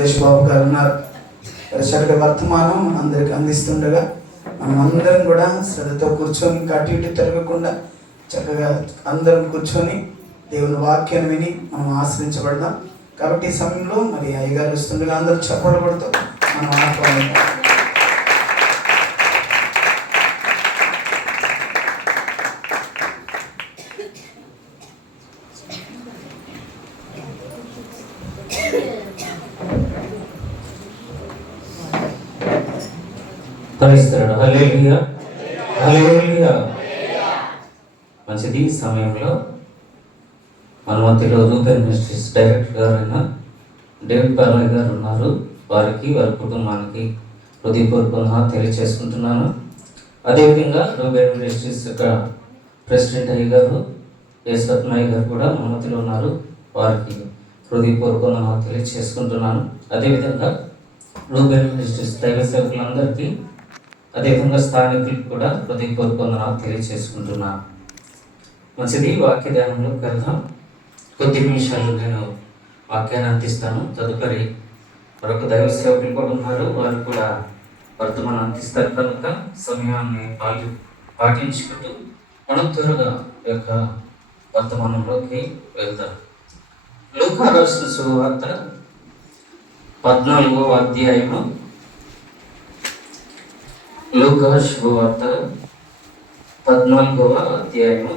బాబు గారు ఉన్నారు. చక్కటి వర్తమానం అందరికి అందిస్తుండగా మనం అందరం కూడా శ్రద్ధతో కూర్చొని అటు ఇటు తిరగకుండా చక్కగా అందరం కూర్చొని దేవుని వాక్యాన్ని విని మనం ఆశ్రయించబడదాం. కాబట్టి ఈ సమయంలో మరి అయ్యగారు వస్తుండగా అందరూ చప్పట్లు కొడుతూ మనం ఆహ్వానిద్దాం. హల్లెలూయా హల్లెలూయా. మంచిది. ఈ సమయంలో మన మధ్యలో రూపెన్ మినిస్ట్రీస్ డైరెక్టర్ గారు అయిన డేవిడ్ పార్లే గారు ఉన్నారు. వారికి వారి కుటుంబానికి హృదయపూర్వకంగా తెలియచేసుకుంటున్నాను. అదేవిధంగా రూపెన్ మినిస్ట్రీస్ యొక్క ప్రెసిడెంట్ అయ్య గారు యేసరత్నయ్య గారు కూడా మన మధ్యలో ఉన్నారు. వారికి హృదయపూర్వకంగా తెలియచేసుకుంటున్నాను. అదేవిధంగా రూపెన్ మినిస్ట్రీస్ దైవ సేవకులందరికీ, అదేవిధంగా స్థానికులకు కూడా హృదయపూర్వకంగా తెలియచేసుకుంటున్నాను. మంచిది. వాక్య ధ్యానంలోకి వెళ్దాం. కొద్ది నిమిషాలు నేను వాక్యాన్ని అందిస్తాను. తదుపరి మరొక దైవ సేవకులు కూడా ఉన్నారు. వారు కూడా వర్తమానం అందిస్తారు కనుక సమయాన్ని పాటించుకుంటూ మనం త్వరగా ఈ యొక్క వర్తమానంలోకి వెళ్దాం. లూకా రాసిన సువార్త 14వ అధ్యాయము. లూకా శుభవార్త 14వ అధ్యాయము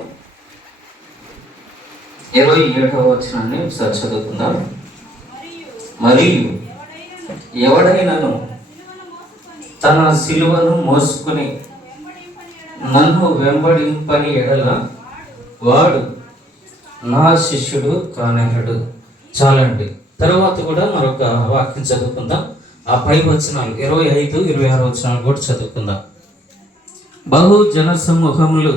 27వ వచనాన్ని ఒకసారి చదువుకుందాం. మరియు ఎవడైనను తన సిలువను మోసుకుని నన్ను వెంబడింపని ఎడల వాడు నా శిష్యుడు కానేహడు. చాలండి. తర్వాత కూడా మరొక వాక్యం చదువుకుందాం. ఆ పై వచనాలు 25, 26 వచనాలు కూడా చదువుకుందాం. బహు జన సమూహములు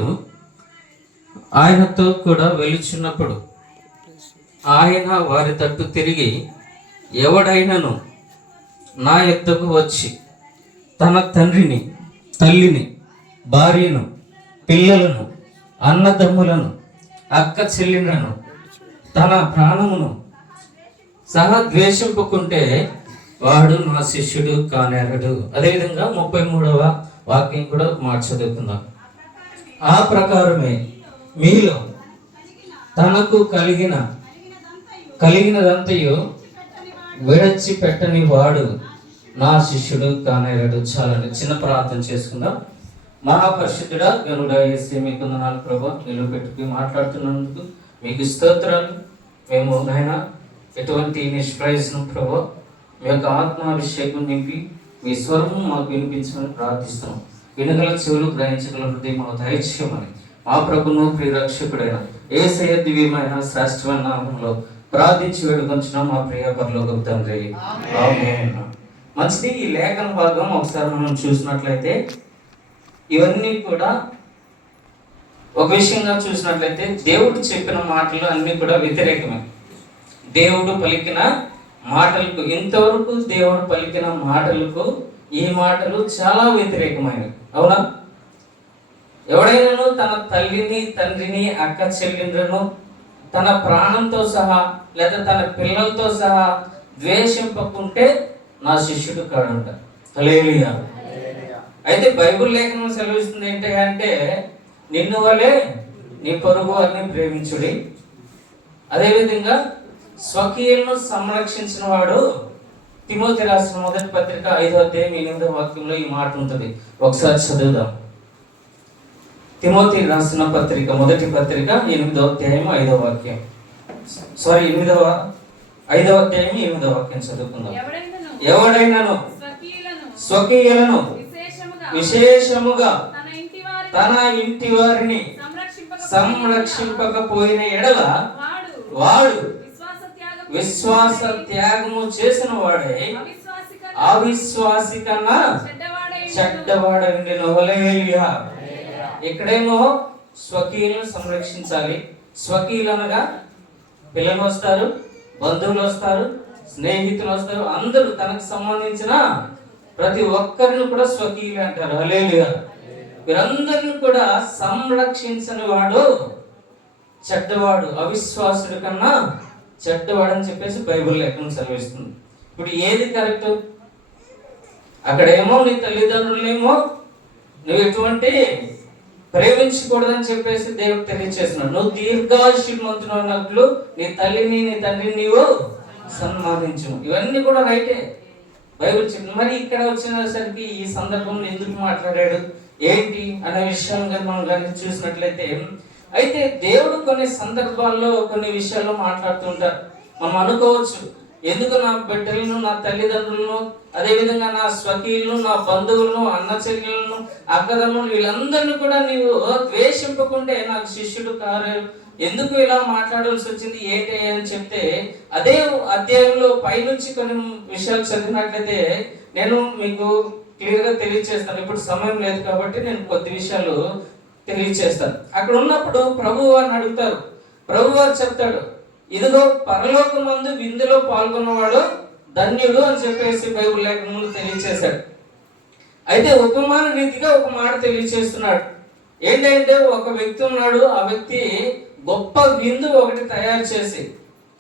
ఆయనతో కూడా వెలుచున్నప్పుడు ఆయన వారి తట్టు తిరిగి, ఎవడైనను నా యొద్దకు వచ్చి తన తండ్రిని, తల్లిని, భార్యను, పిల్లలను, అన్నదమ్ములను, అక్క చెల్లిలను, తన ప్రాణమును సహా ద్వేషింపుకుంటే వాడు నా శిష్యుడు కానేరడు. అదేవిధంగా 33వ వాక్యం కూడా మాట చదువుకుందాం. ఆ ప్రకారమే మీలో తనకు కలిగినదంతయు విడిచిపెట్టని వాడు నా శిష్యుడు కానేరడు. చాలండి. చిన్న ప్రార్థన చేసుకుందాం. మహాపరిశుద్ధుడా, గనుడా యేసయ్య మీకు వందనాలు ప్రభువా. నిలువ పెట్టుకుని మాట్లాడుతున్నందుకు మీకు స్తోత్రాలు. మేము నాయన ఎటువంటి నిష్ప్రయోజనం ప్రభువా, మీ యొక్క ఆత్మాభిషేకం నింపి మీ స్వరము మాకు వినిపించమని ప్రార్థిస్తున్నాం. వినగల చెవులు, గ్రహించగల హృదయం మాకు దయచేయమని మా ప్రభును ప్రియ రక్షకుడైన యేసయ్య దివ్యమైన శ్రేష్టమైన నామములో ప్రార్థించి వేడుకొంచున్నాం మా ప్రియ పరలోకపు తండ్రి. ఆమేన్. మంచిది. ఈ లేఖన భాగం ఒకసారి మనం చూసినట్లయితే ఇవన్నీ కూడా ఒక విషయంగా చూసినట్లయితే దేవుడు చెప్పిన మాటలు అన్నీ కూడా వ్యతిరేకమే. దేవుడు పలికిన మాటలకు, ఇంతవరకు దేవుడు పలికిన మాటలకు ఈ మాటలు చాలా వ్యతిరేకమైనవి. అవునా? ఎవడైనాను తన తల్లిని, తండ్రిని, అక్క చెల్లెండ్రను తన ప్రాణంతో సహా లేదా తన పిల్లలతో సహా ద్వేషింపకుంటే నా శిష్యుడు కాడంట. హల్లెలూయా. అయితే బైబిల్ లేఖనం సెలవిస్తుంది ఏంటి అంటే, నిన్ను వలె నీ పొరుగు వారిని ప్రేమించుడి. అదేవిధంగా స్వకీయులను సంరక్షించిన వాడు, తిమోతి రాసిన మొదటి పత్రిక 5వ అధ్యాయం 8వ వాక్యంలో ఈ మాట ఉంటుంది. ఒకసారి చదువుదాం. తిమోతి రాసిన పత్రిక, మొదటి పత్రిక 8వ అధ్యాయం 5వ వాక్యం. 5వ అధ్యాయం 8వ వాక్యం చదువుకుందాం. ఎవడైనాను స్వకీయులను విశేషముగా తన ఇంటి వారిని సంరక్షింపకపోయిన ఎడల వాడు విశ్వాస త్యాగము చేసిన వాడే అవిశ్వాసి కన్నా చెడ్డవాడండి. హల్లెలూయా. ఇక్కడేమో స్వకీయులను సంరక్షించాలి. స్వకీయులు అనగా పిల్లలు వస్తారు, బంధువులు వస్తారు, స్నేహితులు వస్తారు, అందరూ తనకు సంబంధించిన ప్రతి ఒక్కరిని కూడా స్వకీయులు అంటారు. హల్లెలూయా. వీరందరిని కూడా సంరక్షించని వాడు చెడ్డవాడు, అవిశ్వాసుడి కన్నా చెడ్డవాడని చెప్పేసి బైబిల్ లేఖనం సెలవిస్తుంది. ఇప్పుడు ఏది కరెక్ట్? అక్కడేమో నీ తల్లిదండ్రులేమో నువ్వు ఎటువంటి ప్రేమించకూడదని చెప్పేసి దేవుడు తెలియజేస్తున్నాడు. నువ్వు దీర్ఘాయుష్మంతుడు అన్నట్లు నీ తల్లిని నీ తండ్రిని నీవు సన్మానించు. ఇవన్నీ కూడా రైటే, బైబిల్ చెప్తుంది. మరి ఇక్కడ వచ్చినసరికి ఈ సందర్భంలో ఎందుకు మాట్లాడాడు ఏంటి అనే విషయం కానీ మనం కానీ చూసినట్లయితే, అయితే దేవుడు కొన్ని సందర్భాల్లో కొన్ని విషయాల్లో మాట్లాడుతుంటారు. మనం అనుకోవచ్చు, ఎందుకు నా బిడ్డలను, నా తల్లిదండ్రులను, అదేవిధంగా నా స్వకీయులను, నా బంధువులను, అన్న చెల్లెలను, అక్కదమ్ములను, వీళ్ళందరినీ కూడా నీవు ద్వేషింపకుంటే నాకు శిష్యుడు కారు, ఎందుకు ఇలా మాట్లాడాల్సి వచ్చింది ఏంటి అని చెప్తే, అదే అధ్యాయంలో పైనుంచి కొన్ని విషయాలు చదివినట్లయితే నేను మీకు క్లియర్గా తెలియజేస్తాను. ఇప్పుడు సమయం లేదు కాబట్టి నేను కొద్ది విషయాలు తెలియజేస్తాను. అక్కడ ఉన్నప్పుడు ప్రభు వారిని అడుగుతారు. ప్రభు వారు చెప్తాడు, ఇదిగో పరలోకమందు విందులో పాల్గొన్నవాడు ధన్యుడు అని చెప్పేసి బైబిల్ లేఖనంలో తెలియజేశాడు. అయితే ఉపమాన రీతిగా ఒక మాట తెలియజేస్తున్నాడు. ఏంటంటే ఒక వ్యక్తి ఉన్నాడు, ఆ వ్యక్తి గొప్ప విందు ఒకటి తయారు చేసి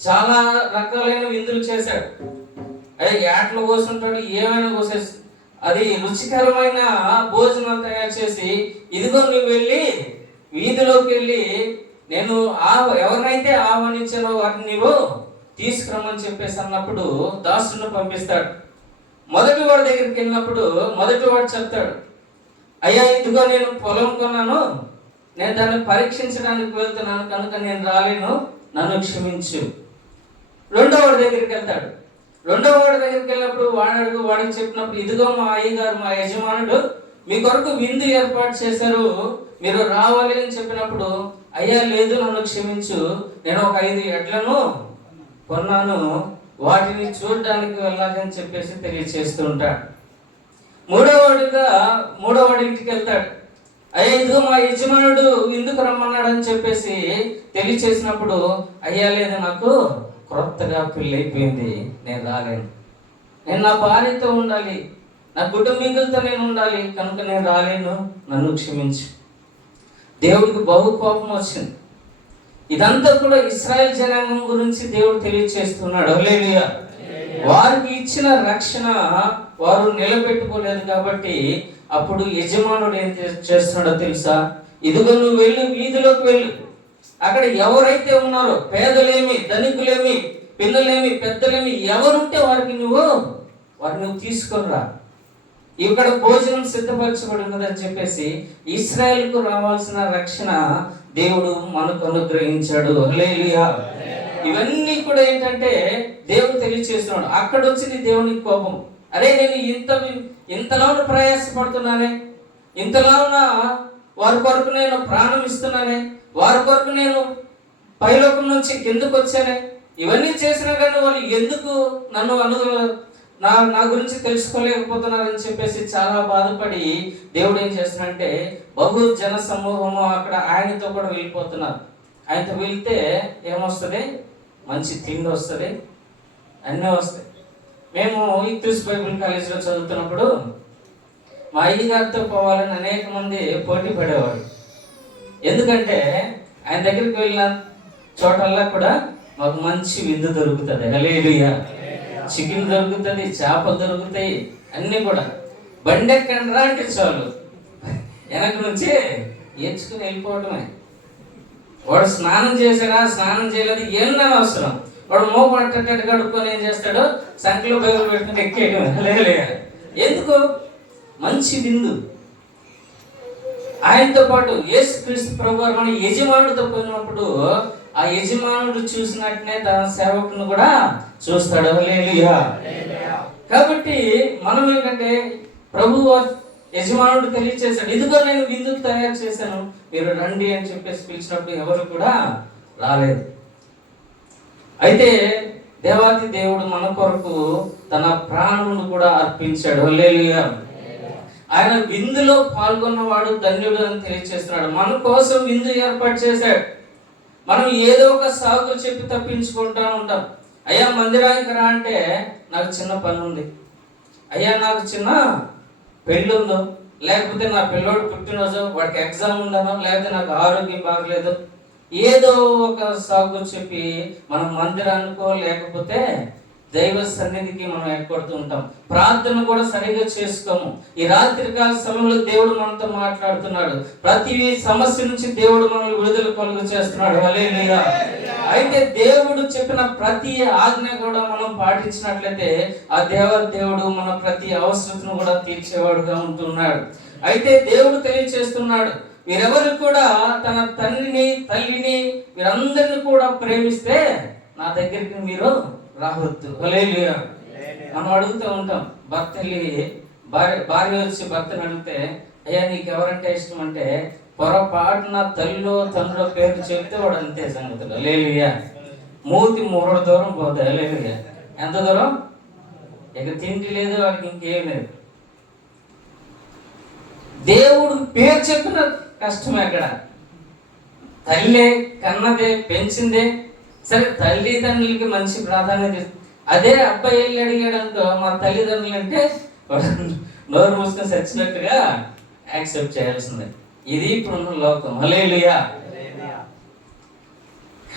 చాలా రకాలైన విందులు చేశాడు. అదే యాట్లు కోసుంటాడు, ఏమైనా కోసేసి అది రుచికరమైన భోజనం తయారు చేసి, ఇదిగో నువ్వు వెళ్ళి వీధిలోకి వెళ్ళి నేను ఎవరినైతే ఆహ్వానించానో వారిని నీవు తీసుకురమ్మని చెప్పేసి అన్నప్పుడు దాసును పంపిస్తాడు. మొదటి వాడి దగ్గరికి వెళ్ళినప్పుడు మొదటి వాడు చెప్తాడు, అయ్యా ఇదిగో నేను పొలం కొన్నాను, నేను దాన్ని పరీక్షించడానికి వెళ్తున్నాను కనుక నేను రాలేను, నన్ను క్షమించు. రెండో వాడి దగ్గరికి వెళ్తాడు. రెండో వాడి దగ్గరికి వెళ్ళినప్పుడు వాడికి చెప్పినప్పుడు, ఇదిగో మా అయ్యగారు, మా యజమానుడు మీ కొరకు విందు ఏర్పాటు చేశారు, మీరు రావాలి అని చెప్పినప్పుడు, అయ్యా లేదు నన్ను క్షమించు, నేను ఒక 5 ఎడ్లను కొన్నాను, వాటిని చూడడానికి వెళ్ళాలి అని చెప్పేసి తెలియచేస్తూ ఉంటాడు. మూడో వాడి ఇంటికి వెళ్తాడు. అయ్యా ఇదిగో మా యజమానుడు విందుకు రమ్మన్నాడు అని చెప్పేసి తెలియచేసినప్పుడు, అయ్యా లేదు నాకు క్రొత్తగా పెళ్ళి అయిపోయింది, నేను రాలేను, నేను నా భార్యతో ఉండాలి, నా కుటుంబీకులతో నేను ఉండాలి కనుక నేను రాలేను, నన్ను క్షమించు. దేవుడికి బహు కోపం వచ్చింది. ఇదంతా కూడా ఇశ్రాయేల్ జనాంగం గురించి దేవుడు తెలియజేస్తున్నాడు. హల్లెలూయా. వారికి ఇచ్చిన రక్షణ వారు నిలబెట్టుకోలేదు కాబట్టి అప్పుడు యజమానుడు ఏం చేస్తున్నాడో తెలుసా, ఇదిగో నువ్వు వెళ్ళు, వీధిలోకి వెళ్ళు, అక్కడ ఎవరైతే ఉన్నారో పేదలేమి, ధనికులేమి, పిల్లలేమి, పెద్దలేమి ఎవరుంటే వారిని నువ్వు తీసుకొని రా, ఇక్కడ భోజనం సిద్ధపరచబడి ఉన్నదని చెప్పేసి ఇశ్రాయేలుకు రావాల్సిన రక్షణ దేవుడు మనకు అనుగ్రహించాడు. హల్లెలూయా. ఇవన్నీ కూడా ఏంటంటే దేవుడు తెలియజేస్తున్నాడు. అక్కడ వచ్చింది దేవునికి కోపం. అరే నేను ఇంతలో ప్రయాసపడుతున్నానే, ఇంతలో వారి కొరకు నేను ప్రాణం ఇస్తున్నానే, వారి కొరకు నేను పైలోకం నుంచి కిందకు వచ్చానే, ఇవన్నీ చేసినా కానీ వాళ్ళు ఎందుకు నన్ను నా గురించి తెలుసుకోలేకపోతున్నారని చెప్పేసి చాలా బాధపడి దేవుడు ఏం చేస్తున్నాడంటే బహు జన సమూహము అక్కడ ఆయనతో కూడా వెళ్ళిపోతున్నారు. ఆయనతో వెళ్తే ఏమొస్తుంది, మంచి తిండి వస్తుంది, అన్నీ వస్తాయి. మేము ఈక్రిస్ బైబిల్ కాలేజీలో చదువుతున్నప్పుడు మా అయ్యగారితో పోవాలని అనేక మంది పోటీ పడేవాడు. ఎందుకంటే ఆయన దగ్గరికి వెళ్ళిన చోటల్లా కూడా మాకు మంచి విందు దొరుకుతుంది. హల్లెలూయా. చికెన్ దొరుకుతుంది, చేపలు దొరుకుతాయి, అన్నీ కూడా. బండి ఎక్కండి అంటే చాలు వెనక నుంచి ఏడ్చుకుని వెళ్ళిపోవటమే. వాడు స్నానం చేశాడా స్నానం చేయలేదు ఏమన్నా అవసరం, వాడు మోపట్టేటట్టు కడుక్కొని ఏం చేస్తాడు, సంఖ్యలో బైబిల్ పెట్టుకుని ఎక్కేయటమే. హల్లెలూయా. ఎందుకు? మంచి విందు. ఆయనతో పాటు యేసుక్రీస్తు ప్రభువారు మన యజమానుడితో పోయినప్పుడు ఆ యజమానుడు చూసినట్టునే తన సేవకుని కూడా చూస్తాడు. హల్లెలూయా. కాబట్టి మనం ఏంటంటే ప్రభువు యజమానుడు తెలియచేశాడు, ఇదిగో నేను విందుకు తయారు చేశాను, మీరు రండి అని చెప్పేసి పిలిచినప్పుడు ఎవరు కూడా రాలేదు. అయితే దేవాది దేవుడు మన కొరకు తన ప్రాణమును కూడా అర్పించాడు. హల్లెలూయా. ఆయన విందులో పాల్గొన్నవాడు ధన్యుడు అని తెలియజేస్తున్నాడు. మన కోసం విందు ఏర్పాటు చేశాడు. మనం ఏదో ఒక సాగు చెప్పి తప్పించుకుంటా ఉంటాం. అయ్యా మందిరానికి రా అంటే నాకు చిన్న పని ఉంది, అయ్యా నాకు చిన్న పెళ్ళి ఉందో, లేకపోతే నా పిల్లోడు పుట్టినరోజు, వాడికి ఎగ్జామ్ ఉందనో, లేకపోతే నాకు ఆరోగ్యం బాగలేదు, ఏదో ఒక సాగు చెప్పి మనం మందిరానికో లేకపోతే దైవ సన్నిధికి మనం ఏర్పడుతూ ఉంటాం. ప్రార్థన కూడా సరిగా చేసుకోము. ఈ రాత్రికాల సమయంలో దేవుడు మనతో మాట్లాడుతున్నాడు. ప్రతి సమస్య నుంచి దేవుడు మనల్ని విడుదల కలుగు చేస్తున్నాడు. హల్లెలూయా. అయితే దేవుడు చెప్పిన ప్రతి ఆజ్ఞ కూడా మనం పాటించినట్లయితే ఆ దేవుడు మన ప్రతి అవసరతను కూడా తీర్చేవాడుగా ఉంటున్నాడు. అయితే దేవుడు తెలియచేస్తున్నాడు, వీరెవరు కూడా తన తండ్రిని తల్లిని వీరందరిని కూడా ప్రేమిస్తే నా దగ్గరికి మీరు రావద్దు. హల్లెలూయా. మనం అడుగుతూ ఉంటాం, భర్త భార్య వచ్చి భర్తను అడిగితే, అయ్యా నీకు ఎవరంటే ఇష్టం అంటే పొరపాటున తల్లిలో తండ్రిలో పేరు చెప్తే వాడు అంతే సంగతులు. హల్లెలూయా. మూతి మూడు దూరం పోతాయి. హల్లెలూయా. ఎంత దూరం? ఇక తిండి లేదు, వాడికి ఇంకేం లేదు. దేవుడు పేరు చెప్పిన కష్టమే. అక్కడ తల్లే కన్నదే పెంచిందే సరే, తల్లిదండ్రులకి మంచి ప్రాధాన్యత. అదే అబ్బాయి వెళ్ళి అడిగాడు అనుకో, మా తల్లిదండ్రులు అంటే నోరు మూసుకొని చచ్చినట్టుగా యాక్సెప్ట్ చేయాల్సిందే. ఇది ఇప్పుడున్న లోకం. హల్లెలూయా.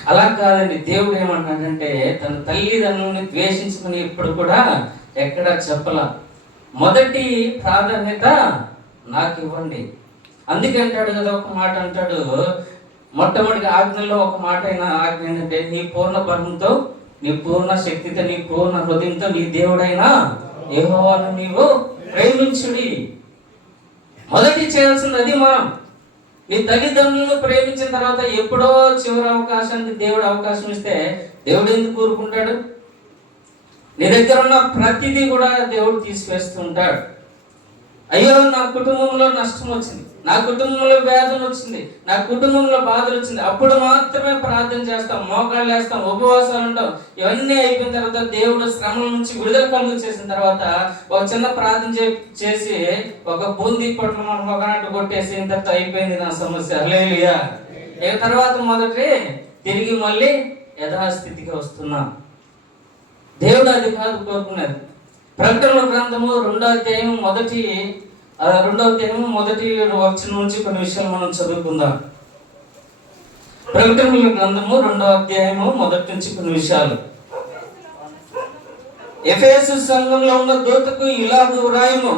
అలా కాదండి. దేవుడు ఏమంటాడంటే తన తల్లిదండ్రులని ద్వేషించుకుని ఇప్పుడు కూడా ఎక్కడ చెప్పలా. మొదటి ప్రాధాన్యత నాకు ఇవ్వండి. అందుకే అంటాడు కదా, ఒక మాట అంటాడు, మొట్టమొదటి ఆజ్ఞలో ఒక మాట అయిన ఆజ్ఞ ఏంటంటే, నీ పూర్ణ బలంతో, నీ పూర్ణ శక్తితో, నీ పూర్ణ హృదయంతో నీ దేవుడైన యెహోవాను నీవు ప్రేమించుడి. మొదటి చేయాల్సింది అది. మనం నీ తల్లిదండ్రులను ప్రేమించిన తర్వాత ఎప్పుడో చివరి అవకాశానికి దేవుడు అవకాశం ఇస్తే దేవుడు ఎందుకు కోరుకుంటాడు? నీ దగ్గర ఉన్న ప్రతిదీ కూడా దేవుడు తీసివేస్తుంటాడు. అయ్యో నా కుటుంబంలో నష్టం వచ్చింది, నా కుటుంబంలో వేదన వచ్చింది, నా కుటుంబంలో బాధలు వచ్చింది, అప్పుడు మాత్రమే ప్రార్థన చేస్తాం, మోకాళ్ళు వేస్తాం, ఉపవాసాలు ఉంటాం. ఇవన్నీ అయిపోయిన తర్వాత దేవుడు శ్రమల నుంచి విడుదల కలుగు చేసిన తర్వాత ఒక చిన్న ప్రార్థన చేసి ఒక బూందీ పొట్లు మనం ఒకనాటి కొట్టేసి ఇంత అయిపోయింది నా సమస్య. హల్లెలూయా. ఇక తర్వాత మొదటి తిరిగి మళ్ళీ యథాస్థితికి వస్తున్నాం. దేవుడు అది కాదు కోరుకునేది. ప్రకటన గ్రంథము 2వ అధ్యాయం మొదటి వచనం నుంచి కొన్ని విషయాలు మనం చదువుకుందాం. ప్రకటన గ్రంథము 2వ అధ్యాయము మొదటి నుంచి కొన్ని విషయాలు. ఎఫెసు సంఘంలో ఉన్న దూతకు ఇలాగు వ్రాయుము,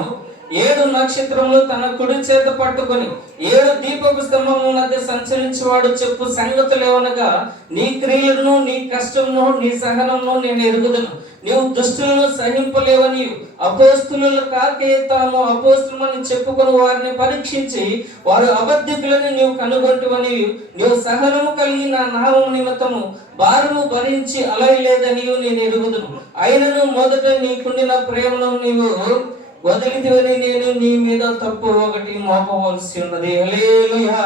7 నక్షత్రములు తన కుడి చేత పట్టుకొని 7 దీపపు స్తంభముల మధ్య సంచరించేవాడు చెప్పు సంగతులు ఏమనగా, నీ క్రియలను, నీ కష్టమును, నీ సహనమును నేను ఎరుగుదును. నీవు దుష్టులను సహింపలేవని, అపోస్తులు కాకే తాము అపోస్తులమని చెప్పుకొని వారిని పరీక్షించి వారు అబద్ధికులని నీవు కనుగొంటువని, నీవు సహనము కలిగి నా నామము నిమిత్తము భారము భరించి అలయలేదని నేను ఎరుగుదును. అయినను మొదట నీకుండిన ప్రేమను నీవు వదిలితివని నేను నీ మీద తప్పు ఒకటి మోపవలసి ఉన్నది. హల్లెలూయా.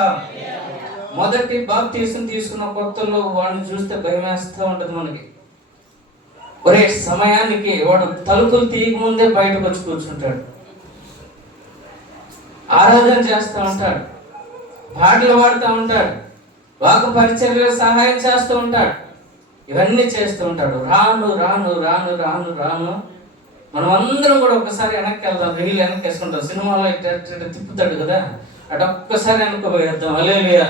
మొదటి బాప్తిసం తీసుకున్న కొత్తలో వాడిని చూస్తే భయం వేస్తూ ఉంటది మనకి. ఒరే సమయానికి వాడు తలుపులు తీయక ముందే బయటకు వచ్చి కూర్చుంటాడు, ఆరాధన చేస్తూ ఉంటాడు, పాటలు పాడుతూ ఉంటాడు, వాక పరిచర్యలో సహాయం చేస్తూ ఉంటాడు, ఇవన్నీ చేస్తూ ఉంటాడు. రాను రాను రాను రాను రాను మనం అందరం కూడా ఒక్కసారి వెనక్కి వెళ్దాం. రీల్ వెనక్కి వేసుకుంటాం. సినిమాలో తిప్పుతాడు కదా, అటు ఒక్కసారి వెనక్కిపోయేద్దాం. హల్లెలూయా.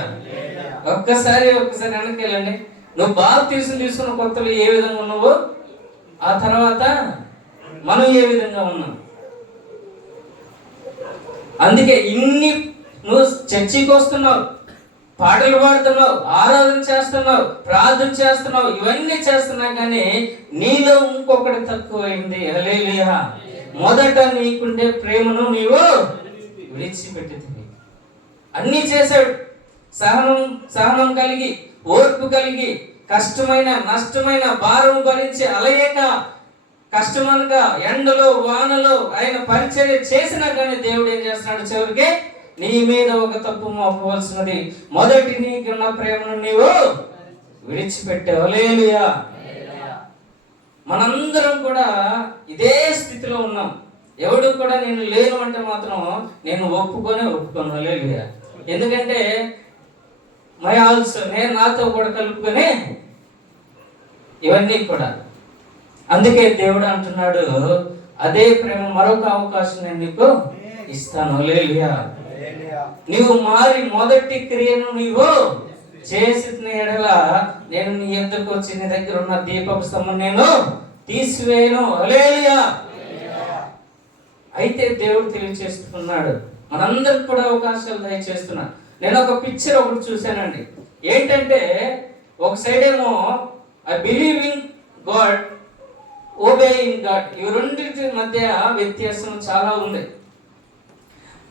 ఒక్కసారి వెనక్కి వెళ్ళండి. నువ్వు బాప్తిసం తీసుకున్న కొత్తలో ఏ విధంగా ఉన్నావో ఆ తర్వాత మనం ఏ విధంగా ఉన్నాం. అందుకే ఇన్ని నువ్వు చర్చికి వస్తున్నావు, పాటలు పాడుతున్నావు, ఆరాధన చేస్తున్నావు, ప్రార్థన చేస్తున్నావు, ఇవన్నీ చేస్తున్నావు, కానీ నీలో ఇంకొకటి తక్కువైంది. హల్లెలూయా. మొదట నీకుండే ప్రేమను నీవు విడిచిపెట్టింది. అన్నీ చేశాడు. సహనం కలిగి, ఓర్పు కలిగి, కష్టమైన నష్టమైన భారం భరించి అలయక, కష్టమనగా ఎండలో వానలో ఆయన పరిచర్య చేసినా కానీ దేవుడు ఏం చేస్తున్నాడు? చివరికి నీ మీద ఒక తప్పు మోపవలసినది. మొదటి నీకున్న ప్రేమను నీవు విడిచిపెట్టావు. హల్లెలూయా. మనందరం కూడా ఇదే స్థితిలో ఉన్నాం. ఎవడు కూడా నేను లేను అంటే మాత్రం నేను ఒప్పుకోను. హల్లెలూయా. ఎందుకంటే మై ఆల్సో, నేను నాతో కూడా కలుపుకొని ఇవన్నీ కూడా. అందుకే దేవుడు అంటున్నాడు, అదే ప్రేమ మరొక అవకాశం నేను నీకు ఇస్తాను. హల్లెలూయా. నీవు మారి మొదటి క్రియను నీవు చేసిన ఎడల నేను నీ ఎద్దకు వచ్చి నీ దగ్గర ఉన్న దీపపు స్తంభం నేను తీసివేయను. హల్లెలూయా. అయితే దేవుడు తెలియచేస్తున్నాడు, మనందరికి కూడా అవకాశాలు దయచేస్తున్నాడు. నేను ఒక పిక్చర్ ఒకటి చూశానండి. ఏంటంటే ఒక సైడ్ ఏమో I believe in God, obey in God. ఈ రెండింటి మధ్య వ్యత్యాసం చాలా ఉంది.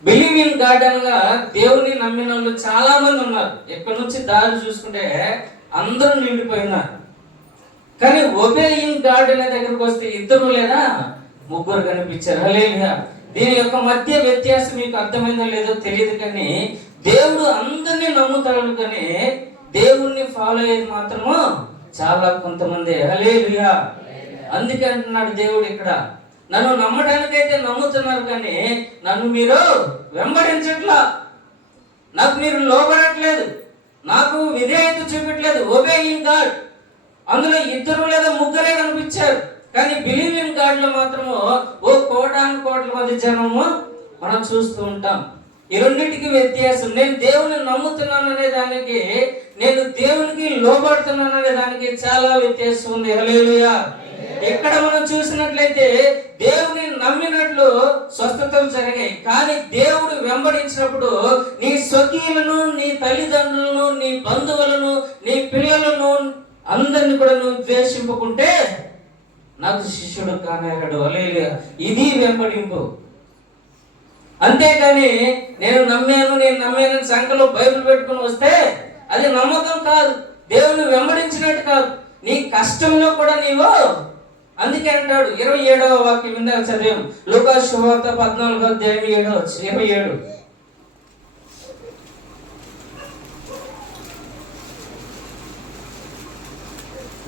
బిలీవ్ ఇన్ గాడ్ అనగా దేవుని నమ్మిన వాళ్ళు చాలా మంది ఉన్నారు. ఎక్కడి నుంచి దారి చూసుకుంటే అందరూ నిండిపోయినారు. కానీ ఒబే ఇన్ గాడ్ అనే దగ్గరకు వస్తే ఇద్దరు లేదా ముగ్గురు కనిపించారు. హల్లెలూయా. దీని యొక్క మధ్య వ్యత్యాసం మీకు అర్థమైందో లేదో తెలియదు, కానీ దేవుడు అందరినీ నమ్ముతాడు, కానీ దేవుణ్ణి ఫాలో అయ్యేది మాత్రము చాలా కొంతమంది. హల్లెలూయా. అందుకే అంటున్నాడు దేవుడు ఇక్కడ, నన్ను నమ్మడానికైతే నమ్ముతున్నారు, కానీ నన్ను మీరు వెంబడించట్లా, నాకు మీరు లోబడట్లేదు, నాకు విధేయత చూపట్లేదు. ఒబే ఇన్ గాడ్ అందులో ఇద్దరు లేదా ముగ్గురే కనిపించారు, కానీ బిలీవ్ ఇన్ గాడ్ లో మాత్రము ఓ కోటాను కోట్ల మంది జనము మనం చూస్తూ ఉంటాం. ఈ రెండింటికి వ్యత్యాసం. నేను దేవుని నమ్ముతున్నాను అనే దానికి, నేను దేవునికి లోబడుతున్నాను అనే దానికి చాలా వ్యత్యాసం ఉంది. హల్లెలూయా. ఇక్కడ మనం చూసినట్లయితే దేవుని నమ్మినట్లు స్వస్థతలు జరిగాయి, కానీ దేవుడు వెంబడించినప్పుడు నీ స్వకీయులను, నీ తల్లిదండ్రులను, నీ బంధువులను, నీ పిల్లలను అందరిని కూడా నువ్వు ద్వేషింపుకుంటే నాకు శిష్యుడు కానేరడు. హల్లెలూయా. ఇది వెంబడింపు. అంతేకాని నేను నమ్మాను సంఖ్యలో బైబిల్ పెట్టుకుని వస్తే అది నమ్మకం కాదు, దేవుని వెంబడించినట్టు కాదు. నీ కష్టంలో కూడా నీవు, అందుకే అంటాడు 27వ వాక్యం ఇందాక చదివాం, లూకా సువార్త 14వ అధ్యాయం 27.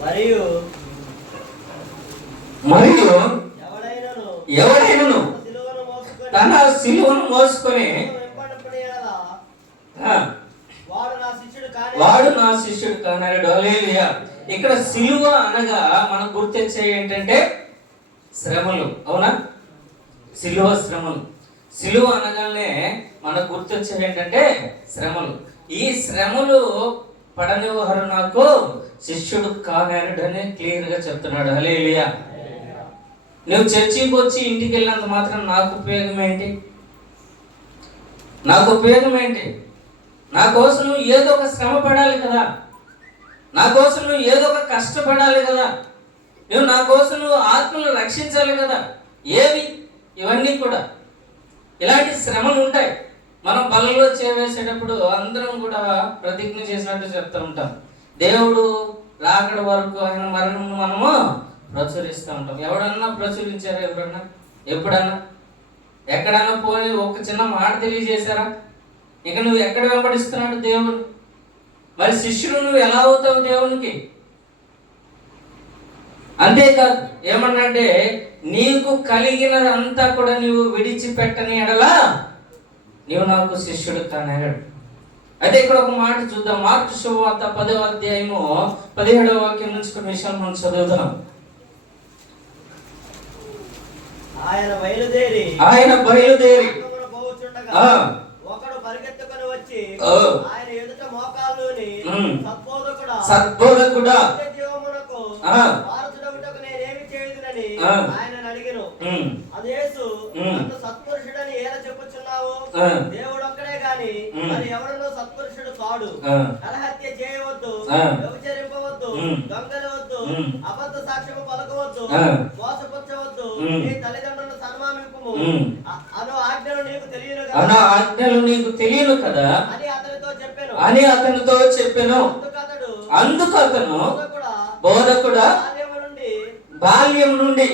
మరియు ఎవడైనను తన సిలువను మోసుకొని వాడు నా శిష్యుడు కానేరడు. హల్లెలూయా. ఇక్కడ సిలువ అనగా మనకు గుర్తొచ్చే ఏంటంటే శ్రమలు. అవునా? సిలువ శ్రమలు. సిలువ అనగానే మనకు గుర్తొచ్చే ఏంటంటే శ్రమలు. ఈ శ్రమలు పడనివారు నాకు శిష్యుడు కానేరడు అని క్లియర్ గా చెప్తున్నాడు. హల్లెలూయా. నువ్వు చర్చికి వచ్చి ఇంటికి వెళ్ళినంత మాత్రం నాకు ఉపయోగం ఏంటి? నాకు ఉపయోగం ఏంటి? నా కోసం నువ్వు ఏదో ఒక శ్రమ పడాలి కదా, నా కోసం నువ్వు ఏదో ఒక కష్టపడాలి కదా, నువ్వు నా కోసం నువ్వు ఆత్మలు రక్షించాలి కదా. ఏవి ఇవన్నీ కూడా ఇలాంటి శ్రమలు ఉంటాయి. మనం బలలో చేవేసేటప్పుడు అందరం కూడా ప్రతిజ్ఞ చేసినట్టు చెప్తూ ఉంటాం, దేవుడు రాకడ వరకు ఆయన మరణం మనము ప్రచురిస్తూ ఉంటాం. ఎవడన్నా ప్రచురించారా? ఎవరన్నా ఎప్పుడన్నా ఎక్కడన్నా పోయి ఒక చిన్న మాట తెలియజేశారా? ఇక నువ్వు ఎక్కడ వెంబడిస్తున్నాడు దేవుడు? మరి శిష్యుడు నువ్వు ఎలా అవుతావు దేవునికి? అంతేకాదు, ఏమన్నంటే నీకు కలిగినదంతా కూడా నీవు విడిచిపెట్టని ఎడలా నీవు నాకు శిష్యుడు కానేరడు. అయితే ఇక్కడ ఒక మాట చూద్దాం. మార్కు సువార్త 10వ అధ్యాయము 17వ వాక్యం నుంచి కొన్ని విషయాలు మనం చదువుదాం. ఆయన బయలుదేరి ఒకడు పరిగెత్తుకొని వచ్చి ఆయన ఎదుట మోకాల్లోని సద్బోధకుడా జీవమునకు వారసుడగుటకు నేనేమి చేయుదునని ఆయనను అడిగెను. అది యేసు, నన్ను సత్పురుషుడని ఏలా చెప్పుచున్నావు? దేవుడు ఒక్కడే గాని మరి ఎవడనో సత్పురుషుడు కాడు. నరహత్య చేయవద్దు, వ్యభిచరింపవద్దు, దొంగలవద్దు, అబద్ధ సాక్ష్యము పలకవద్దు, మోసపుచ్చవద్దు, నీ తల్లిదండ్రులను సన్మానింపుము అను ఆజ్ఞలు నీకు తెలియను కదా అని అతనితో చెప్పెను. అందుకు అతను, బోధకుడా, బాల్యం నుండి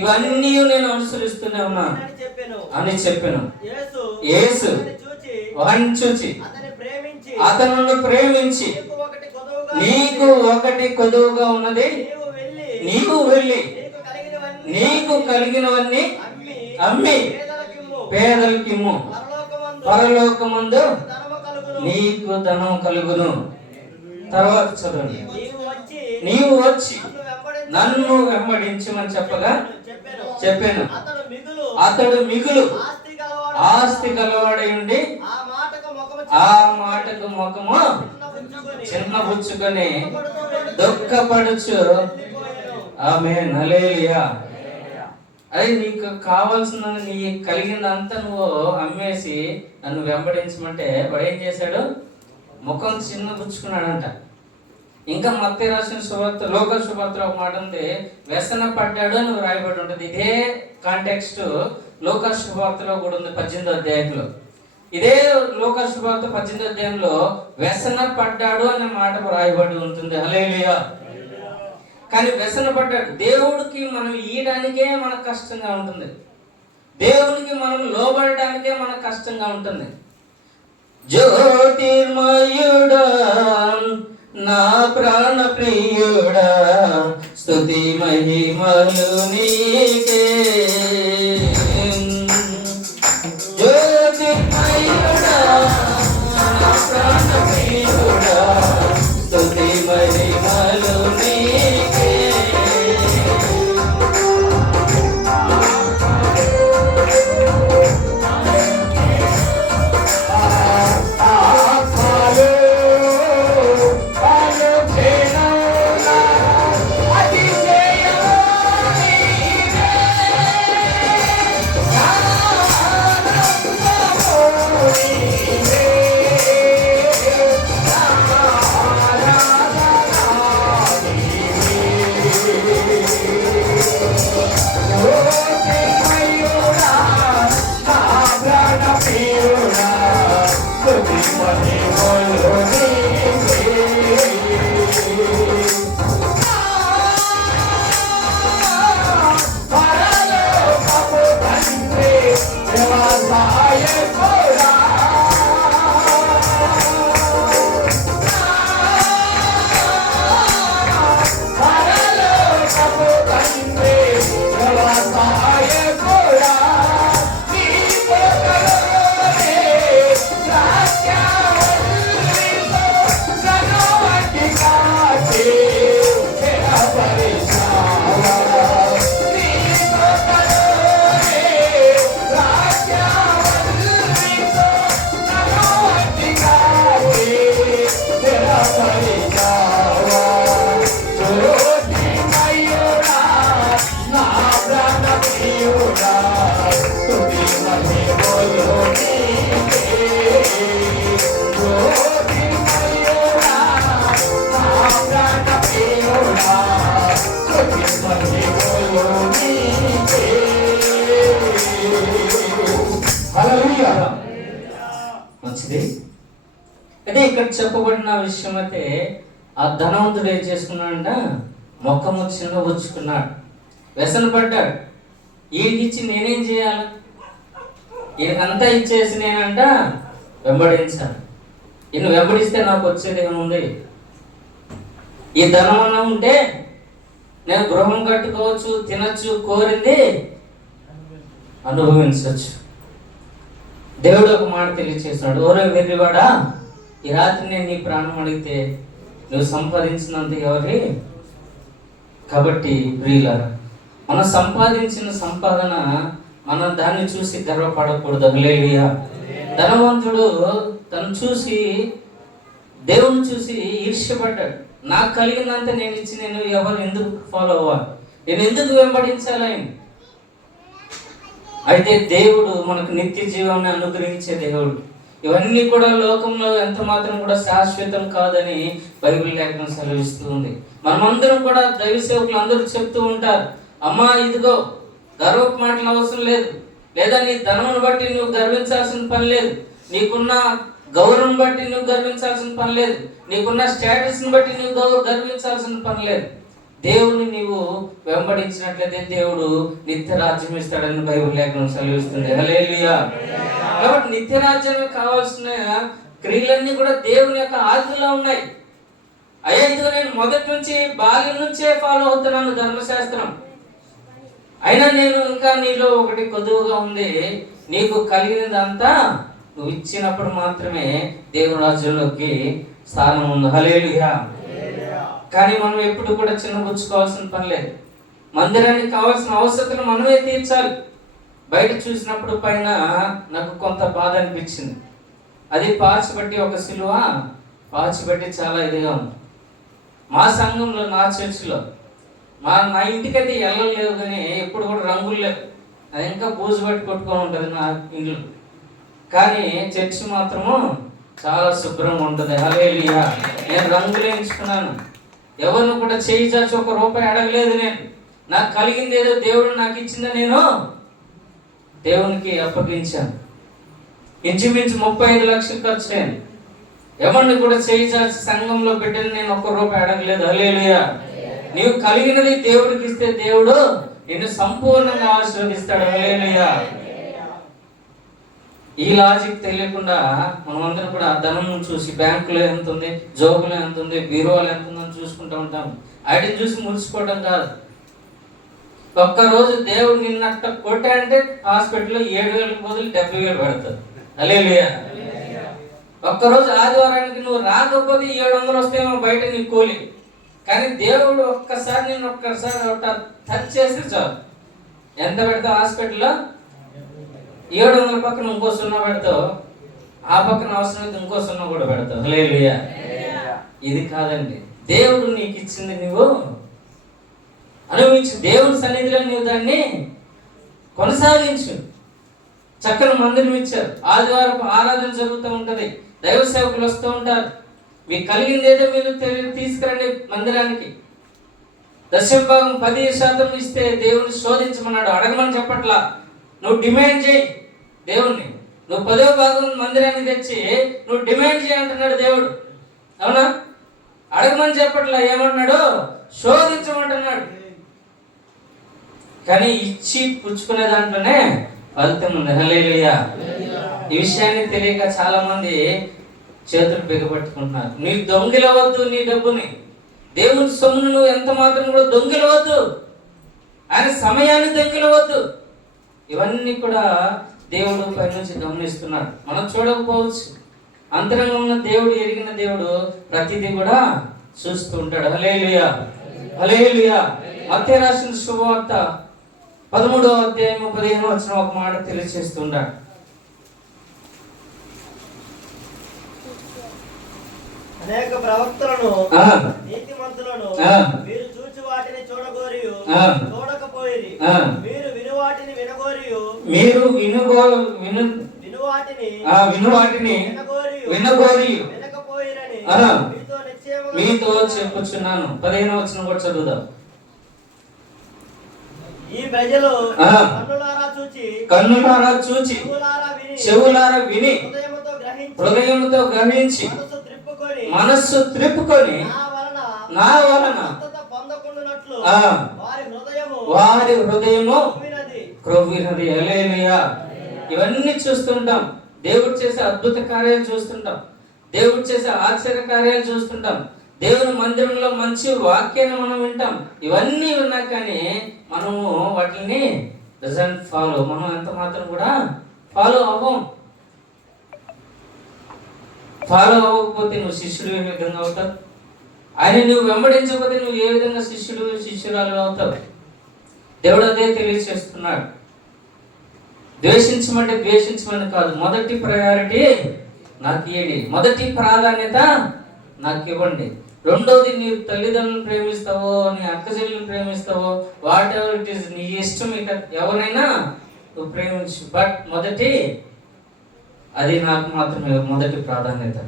ఇవన్నీ నేను అనుసరిస్తూనే ఉన్నాను అని చెప్పాను. యేసు వాడిని చూచి అతను ప్రేమించి, నీకు ఒకటి కొదువుగా ఉన్నది, నీవు వెళ్ళి నీకు కలిగినవన్నీ అమ్మి పేదలకిమ్ము, పరలోకమందు నీకు ధనం కలుగును. తర్వాత చదవండి. నీవు వచ్చి నన్ను వెంబడించమని చెప్పగా చెప్పాను. అతడు మిగులు ఆస్తి గలవాడై ఉండి ఆ మాటకు ముఖము చిన్నబుచ్చుకొని దుఃఖపడుచు ఆమేన్, హల్లెలూయా. అదే నీకు కావాల్సిన నీ కలిగిందంతా నువ్వు అమ్మేసి నన్ను వెంబడించమంటే వాడు ఏం చేశాడు? ముఖం చిన్న పుచ్చుకున్నాడంట. ఇంకా మత్తయి రాసిన సువార్త, లోక సువార్త ఒక మాట ఉంది, వ్యసన పడ్డాడు అని రాయబడి ఉంటుంది. ఇదే కాంటెక్స్ట్ లోక సువార్తలో కూడా ఉంది 18వ అధ్యాయంలో. ఇదే లోక సువార్త 18వ అధ్యాయంలో వ్యసన పడ్డాడు అనే మాట రాయబడి ఉంటుంది. హల్లెలూయా. కానీ వ్యసన పడ్డాడు. దేవుడికి మనం ఇయ్యడానికే మనకు కష్టంగా ఉంటుంది, దేవునికి మనం లోబడడానికే మనకు కష్టంగా ఉంటుంది. జ్యోతిర్మయుడా నా ప్రాణ ప్రియుడా, స్తుతి మహిమలు నీకే. జ్యోతిర్మయుడా నా ప్రాణ ప్రియుడా, స్తుతి మహిమలు నీకే. మంచిది. అదే ఇక్కడ చెప్పబడిన విషయం అయితే, ఆ ధనవంతుడు ఏం చేసుకున్నాడంట? ముఖము చిన్నబుచ్చుకున్నాడు, వ్యసన పడ్డాడు. ఈయనకిచ్చి నేనేం చేయాలి? ఈయనకంతా ఇచ్చేసి నేనంట వెంబడించాను. ఈయన వెంబడిస్తే నాకు వచ్చేది ఏముంది? ఈ ధనం అన్న ఉంటే నేను గృహం కట్టుకోవచ్చు, తినచ్చు, కోరింది అనుభవించవచ్చు. దేవుడు ఒక మాట తెలియచేస్తున్నాడు, ఓరే వెర్రివాడా, ఈ రాత్రి నేను నీ ప్రాణం అడిగితే నువ్వు సంపాదించినంత ఎవరి? కాబట్టి ప్రియులారా, మనం సంపాదించిన సంపాదన మనం దాన్ని చూసి గర్వపడకూడదు. హల్లెలూయా. ధనవంతుడు తను చూసి, దేవుని చూసి ఈర్ష్యపడ్డాడు. నాకు కలిగినంత నేను ఇచ్చి నేను ఎవరు ఎందుకు ఫాలో అవ్వాలి, నేను ఎందుకు వెంబడించాలి? అయితే దేవుడు మనకు నిత్య జీవాన్ని అనుగ్రహించే దేవుడు. ఇవన్నీ కూడా లోకంలో ఎంత మాత్రం కూడా శాశ్వతం కాదని బైబిల్ లేఖనం సెలవిస్తూ ఉంది. మనమందరం కూడా దైవ సేవకులు అందరూ చెప్తూ ఉంటారు, అమ్మా ఇదిగో గర్వపు మాటలు అవసరం లేదు, లేదా నీ ధనమును బట్టి నువ్వు గర్వించాల్సిన పని లేదు, నీకున్న గౌరవం బట్టి నువ్వు గర్వించాల్సిన పని లేదు, నీకున్న స్టేటస్ని బట్టి నువ్వు గర్వించాల్సిన పని లేదు. దేవుని నీవు వెంబడించినట్లయితే దేవుడు నిత్య రాజ్యం ఇస్తాడని బైబిల్ లేఖనం సెలవిస్తుంది. హల్లెలూయా. కాబట్టి నిత్య రాజ్యానికి కావాల్సిన క్రియలన్నీ కూడా దేవుని యొక్క ఆజ్ఞలో ఉన్నాయి. అయ్యో నేను మొదటి నుంచి బాల్యం నుంచే ఫాలో అవుతున్నాను ధర్మశాస్త్రం, అయినా నేను ఇంకా నీలో ఒకటి కొద్దుగా ఉంది, నీకు కలిగినదంతా నువ్వు ఇచ్చినప్పుడు మాత్రమే దేవుని రాజ్యంలోకి స్థానం ఉంది. హల్లెలూయా. కానీ మనం ఎప్పుడు కూడా చిన్నబుచ్చుకోవాల్సిన పని లేదు. మందిరానికి కావాల్సిన అవసరతను మనమే తీర్చాలి. బయట చూసినప్పుడు పైన నాకు కొంత బాధ అనిపించింది. అది పాచిబట్టి ఒక సిలువ పాచిబట్టి చాలా ఇదిగా ఉంది. మా సంఘంలో, నా చర్చిలో నా ఇంటికైతే ఎల్లలు లేవు, కానీ ఎప్పుడు కూడా రంగులు లేవు, అది ఇంకా బూజు పట్టి కొట్టుకొని ఉంటుంది నా ఇల్లు. కానీ చర్చి మాత్రము చాలా శుభ్రంగా ఉంటుంది. హల్లెలూయా. నేను రంగులు ఎంచుకున్నాను, ఎవరిని కూడా చేయి చాచి ₹1 అడగలేదు. నేను నాకు కలిగింది ఏదో దేవుడు నాకు ఇచ్చిందో నేను దేవునికి అప్పగించాను. ఇంచుమించు 35 లక్షలు ఖర్చు అయింది. ఎవరిని కూడా చేయి చాచి సంఘంలో బిడ్డని నేను ₹1 అడగలేదు. హల్లెలూయా. నీవు కలిగినది దేవుడికి ఇస్తే దేవుడు నిన్ను సంపూర్ణంగా ఆశీర్వదిస్తాడు. హల్లెలూయా. ఈ లాజిక్ తెలియకుండా మనమందరం కూడా ధనం చూసి బ్యాంకులో ఎంత ఉంది, జోబులో ఎంత ఉంది, బీరువాలో ఎంత ఉందని చూసుకుంటూ ఉంటాం. వాటిని చూసి మురిసిపోవడం కాదు. ఒక్కరోజు దేవుడు నిన్నట్ట కొట్టాడంటే హాస్పిటల్లో 7,000 బదులు 70,000 పెడతారు. హల్లెలూయా. ఒక్కరోజు ఆదివారానికి నువ్వు రాకపోతే 700 వస్తేమో బయట నీ కూలి. కానీ దేవుడు ఒక్కసారి నేను టచ్ చేస్తే చాలు. ఎంత పెడతావు హాస్పిటల్లో? 700 పక్కన ఇంకో 0 పెడతావు, ఆ పక్కన అవసరమైతే ఇంకో 0 కూడా పెడతావు. హల్లెలూయా. ఇది కాదండి, దేవుడు నీకు ఇచ్చింది నువ్వు అనుభవించు. దేవుడి సన్నిధిలో నీవు దాన్ని కొనసాగించు. చక్కని మందిరం ఇచ్చారు, ఆదివారం ఆరాధన జరుగుతూ ఉంటది, దైవ సేవకులు వస్తూ ఉంటారు. మీకు కలిగింది ఏదో మీరు తీసుకురండి మందిరానికి. 10% 10% ఇస్తే దేవుని శోధించమన్నాడు, అడగమని చెప్పట్లా. నువ్వు డిమాండ్ చేయి దేవుణ్ణి. నువ్వు 10వ భాగం మందిరానికి తెచ్చి నువ్వు డిమాండ్ చేయి అంటున్నాడు దేవుడు. అవునా? అడగమని చెప్పట్లా, ఏమన్నాడు? శోధించమంటున్నాడు. కానీ ఇచ్చి పుచ్చుకునే దాంట్లోనే ఫలితం ఉంది. హల్లెలూయా. ఈ విషయాన్ని తెలియక చాలా మంది చేతులు బిగపట్టుకుంటున్నారు. నీ దొంగిలవద్దు నీ డబ్బుని. దేవుని సొమ్మును నువ్వు ఎంత మాత్రం కూడా దొంగిలవద్దు, ఆయన సమయాన్ని దొంగిలవద్దు. ఇవన్నీ కూడా దేవుడు పైనుంచి గమనిస్తున్నాడు. మనం చూడకపోవచ్చు, అంతరంగం ఉన్న దేవుడు, ఎరిగిన దేవుడు ప్రతిదీ కూడా చూస్తూ ఉంటాడు. హల్లెలూయా. హల్లెలూయా. మత్తయి రాసిన శుభవార్త 13వ అధ్యాయం 15వ వచనం ఒక మాట తెలియజేస్తున్నాడు. అనేక ప్రవక్తలను నీతిమంతులను మీరు చూచి వాటిని చూడగోరియు చూడకపోయిరి, మీరు విను వాటిని వినగోరియు వినగోరియు వినకపోయిరని మీతో చెప్పుచున్నాను. 15వ వచనం కూడా చదువుదాం. ఈ ప్రజలు కన్నులారా చూచి చెవులారా విని హృదయముతో గ్రహించి మనస్సు త్రిప్పుకొని నా వలన వారి హృదయము క్రొవ్వినది. హల్లెలూయా. ఇవన్నీ చూస్తుంటాం. దేవుడు చేసే అద్భుత కార్యాలు చూస్తుంటాం, దేవుడు చేసే ఆశ్చర్య కార్యాలు చూస్తుంటాం, దేవుని మందిరంలో మంచి వాక్యాన్ని మనం వింటాం. ఇవన్నీ ఉన్నా కానీ మనము వాటిని డజంట్ ఫాలో. మనం ఎంత మాత్రం కూడా ఫాలో అవ్వం. ఫాలో అవ్వకపోతే నువ్వు శిష్యుడు ఏ విధంగా అవుతావు? ఆయన నువ్వు వెంబడించకపోతే నువ్వు ఏ విధంగా శిష్యురాలు అవుతావు? దేవుడు అదే తెలియజేస్తున్నాడు. ద్వేషించమంటే ద్వేషించమని కాదు, మొదటి ప్రయారిటీ నాకు ఇవ్వండి, మొదటి ప్రాధాన్యత నాకు ఇవ్వండి. రెండోది నీ తల్లిదండ్రులను ప్రేమిస్తావో, నీ అక్క చెల్లెలను ప్రేమిస్తావో, వాట్ ఎవర్ ఇట్ ఈస్, నీ ఇష్టం. ఇక ఎవరైనా నువ్వు ప్రేమించు, బట్ మొదటి అది నాకు మాత్రమే మొదటి ప్రాధాన్యత.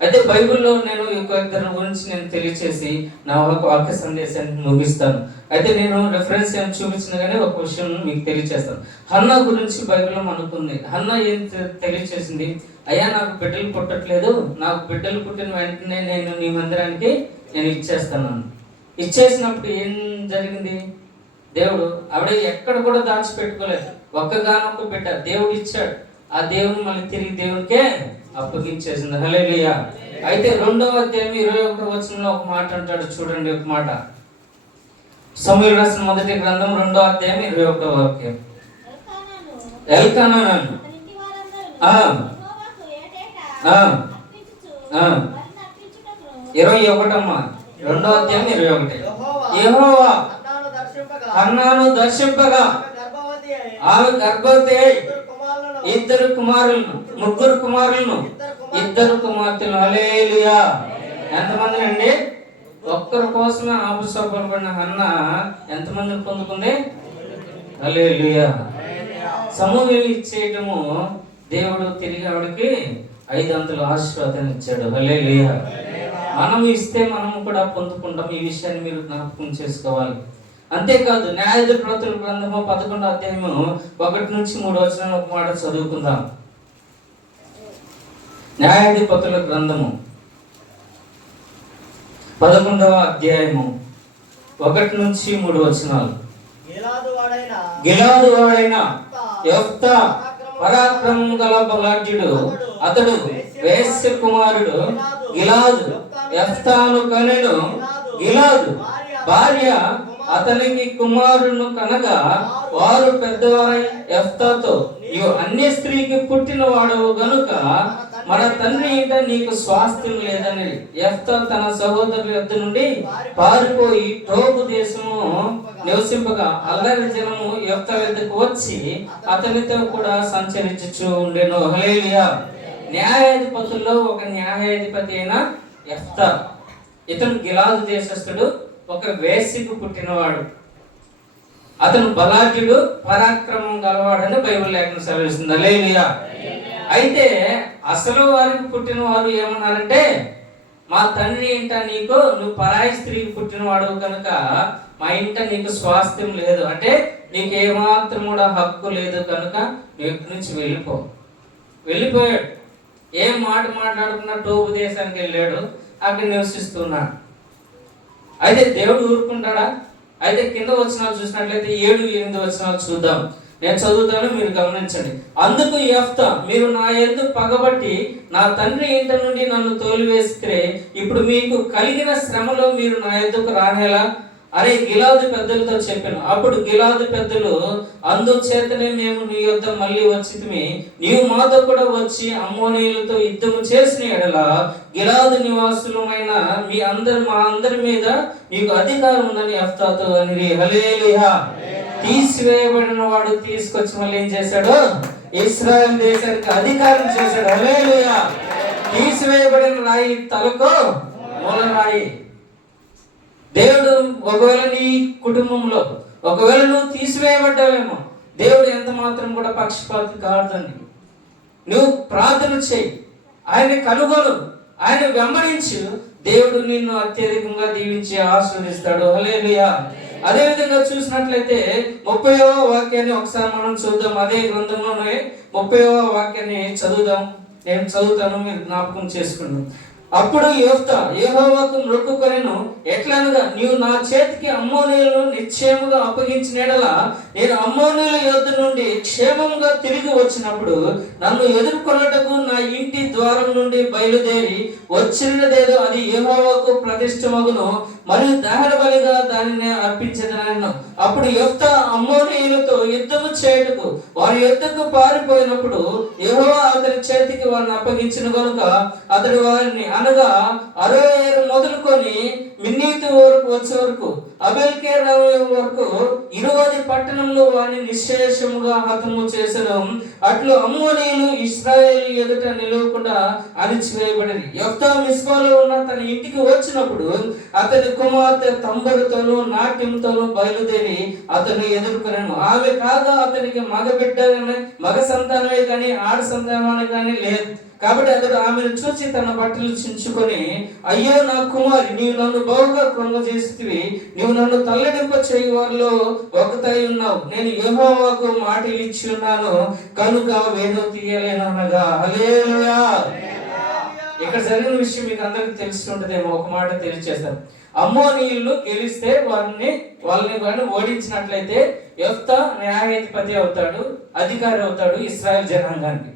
అయితే బైబిల్లో నేను ఇద్దరి గురించి నేను తెలియచేసి నా వాక్య సందేశాన్ని ముగిస్తాను. అయితే నేను రెఫరెన్స్ ఏం చూపించిన కానీ ఒక విషయం మీకు తెలియచేస్తాను. హన్నా గురించి బైబిల్లో మనకుంది. హన్నా ఏం తెలియచేసింది? అయ్యా, నాకు బిడ్డలు పుట్టట్లేదు, నాకు బిడ్డలు పుట్టిన వెంటనే నేను నీ మందిరానికి నేను ఇచ్చేస్తాను. ఇచ్చేసినప్పుడు ఏం జరిగింది? దేవుడు ఆవిడ ఎక్కడ కూడా దాచిపెట్టుకోలేదు. ఒక్కగానొక్క బిడ్డ దేవుడు ఇచ్చాడు. ఆ దేవుని మళ్ళీ తిరిగి దేవునికే అప్పగించేసింది. హల్లెలూయా. అయితే 2వ అధ్యాయం 21వ వచనంలో ఒక మాట అంటాడు, చూడండి ఒక మాట. సమూయేలు రాసిన మొదటి గ్రంథం 2వ అధ్యాయం 21వ వాక్యం. ఎల్కానా 21 అమ్మా, 2వ అధ్యాయం 21. యెహోవా హన్నాను దర్శింపగా ఆమె గర్భవతి అయి 2 కుమారులను 3 కుమారులను 2 కుమార్తెలు. హల్లెలూయా. ఎంతమంది అండి? ఒక్కరి కోసమే ఆపుసోపడిన హన్న ఎంతమందిని పొందుకుంది? హల్లెలూయా. సమూహం ఇచ్చేయటము దేవుడు తిరిగి ఆవిడకి 5 అంతలు ఆశీర్వాదాన్ని ఇచ్చాడు. హల్లెలూయా. మనం ఇస్తే మనము కూడా పొందుకుంటాం. ఈ విషయాన్ని మీరు జ్ఞాపకం చేసుకోవాలి. అంతేకాదు న్యాయాధిపతుల గ్రంథము 11వ అధ్యాయము 1 నుంచి 3 వచనాలు ఒక మాట చదువుకుందాం. న్యాయాధిపతుల గ్రంథము 11వ అధ్యాయము 1 నుంచి 3 వచనాలు. గిలాదు వాడైన యెఫ్తా పరాక్రమం గల బలాఢ్యుడు. అతడు వేశ్య కుమారుడు. గిలాదు యెఫ్తాను కనెను. గిలాదు భార్య అతనికి కుమారును కనగా వారు పెద్దవారై యెఫ్తాతో, నీవు అన్య స్త్రీకి పుట్టిన వాడవు గనుక మన తండ్రి ఇంట నీకు స్వాస్థ్యం లేదని యెఫ్తా తన సహోదరుల యొద్ద నుండి పారిపోయి టోబు దేశము నివసింపగా అల్లరి జనము యెఫ్తా వద్దకు వచ్చి అతనితో కూడా సంచరించుచూ ఉండెను. హల్లెలూయా. న్యాయాధిపతుల్లో ఒక న్యాయాధిపతి అయిన యెఫ్తా, ఇతను గిలాదు దేశస్థుడు, ఒక వేశ్యకు పుట్టినవాడు. అతను బలాఢ్యుడు, పరాక్రమం గలవాడని బైబిల్ లేఖనం సెలవిస్తుంది. హల్లెలూయా. అయితే అసలు వారికి పుట్టిన వారు ఏమన్నారంటే, మా తండ్రి ఇంట నువ్వు పరాయి స్త్రీకి పుట్టినవాడు కనుక మా ఇంట నీకు స్వాస్థ్యం లేదు, అంటే నీకు ఏమాత్రం కూడా హక్కు లేదు కనుక నువ్వు ఇక్కడి నుంచి వెళ్ళిపోయాడు. ఏం మాట మాట్లాడుకున్నా టోబు దేశానికి వెళ్ళాడు, అక్కడ నివసిస్తున్నాడు. అయితే దేవుడు ఊరుకుంటాడా? అయితే కింద వచనాలు చూసినట్లయితే 7-8 వచనాలు చూద్దాం. నేను చదువుతాను, మీరు గమనించండి. అందుకు యెఫ్తా, మీరు నా యందు పగబట్టి నా తండ్రి ఇంట నుండి నన్ను తోలివేస్తే ఇప్పుడు మీకు కలిగిన శ్రమలో మీరు నా యొద్దకు రానేలా అని గిలాదు పెద్దలతో చెప్పాను. అప్పుడు గిలాదు పెద్దలు, అందుచేతనే మేము నీ యొద్ద మళ్ళీ వచ్చితిమి, నీవు మాతో కూడా వచ్చి అమ్మోనీయులతో యుద్ధము చేసిన ఎడల గిలాదు నివాసులమైన మా అందరి మీద నీకు అధికారం ఉందని యెఫ్తాతో అని. హల్లెలూయా. తీసివేయబడిన వాడు తీసుకొచ్చి మళ్ళీ ఏం చేశాడు? ఇశ్రాయేల్ దేశానికి అధికారం చేశాడు. హల్లెలూయా. తీసివేయబడిన రాయి తలకు మూల రాయి. దేవుడు ఒకవేళ నీ కుటుంబంలో ఒకవేళ నువ్వు తీసివేయబడ్డావేమో, దేవుడు ఎంత మాత్రం కూడా పక్షపాతి కాదండి. నువ్వు ప్రార్థన చేయి, ఆయన కనుగొను, ఆయన వెంబడించు, దేవుడు నిన్ను అత్యధికంగా దీవించి ఆశీర్వదిస్తాడు. హల్లెలూయా. అదే విధంగా చూసినట్లయితే 30వ వాక్యాన్ని ఒకసారి మనం చూద్దాం. అదే గ్రంథంలోనే 30వ వాక్యాన్ని చదువుదాం. నేను చదువుతాను, మీరు జ్ఞాపకం చేసుకున్నాం. అప్పుడు యెఫ్తా యెహోవాకు మొక్కుకొనెను, ఎట్లనగా నీవు నా చేతికి అమ్మోనీయులను నిశ్చయముగా అప్పగించిన యెడల నేను అమ్మోనీయుల యొద్ద నుండి క్షేమంగా తిరిగి వచ్చినప్పుడు నన్ను ఎదుర్కొన్నటకు నా ఇంటి ద్వారం నుండి బయలుదేరి వచ్చినదేదో అది యెహోవాకు ప్రతిష్టమగును, మరియు దహన బలిగా దానిని అర్పించదనను. అప్పుడు యెఫ్తా అమ్మోనీయులతో యుద్ధము చేయుటకు వారి యొద్దకు పారిపోయినప్పుడు యెహోవా అతని చేతికి వారిని అప్పగించిన కనుక అతడు వారిని అనగా అరోయేరు మొదలుకొని మిన్నీతు వరకు వచ్చే వరకు అబెల్కేర్ వరకు 20 పట్టణంలో వారిని నిశ్శేషముగా హతము చేసను. అట్లు అమ్మోనీయులు ఇశ్రాయేలు ఎదుట నిలవకుండా అణిచివేయబడింది. యెఫ్తా మిస్పాలో ఉన్న తన ఇంటికి వచ్చినప్పుడు అతని కుమార్తె తంబరుతోనూ నాట్యంతోనూ బయలుదేరి అతను ఎదుర్కొనను. ఆమె కాగా అతనికి మగ సంతానమే కానీ ఆడ సంతానమే కానీ లేదు. కాబట్టి అతడు ఆమెను చూసి తన బట్టలు చించుకొని, అయ్యో నా కుమారి, నీవు నన్ను బహుగా కృంగజేసితివి, నీవు నన్ను తల్లడింప చేయి వారిలో ఒకతై ఉన్నావు, నేను యెహోవాకు మాటలు ఇచ్చి ఉన్నాను కనుక వేణు తీయలేననగా. హల్లెలూయా. ఇక్కడ జరిగిన విషయం మీకు అందరికి తెలిసి ఉంటదేమో, ఒక మాట తెలియజేస్తారు. అమ్మోనీయులు గెలిస్తే వాళ్ళని ఓడించినట్లయితే యెఫ్తా న్యాయాధిపతి అవుతాడు, అధికారి అవుతాడు ఇశ్రాయేల్ జనాంగానికి.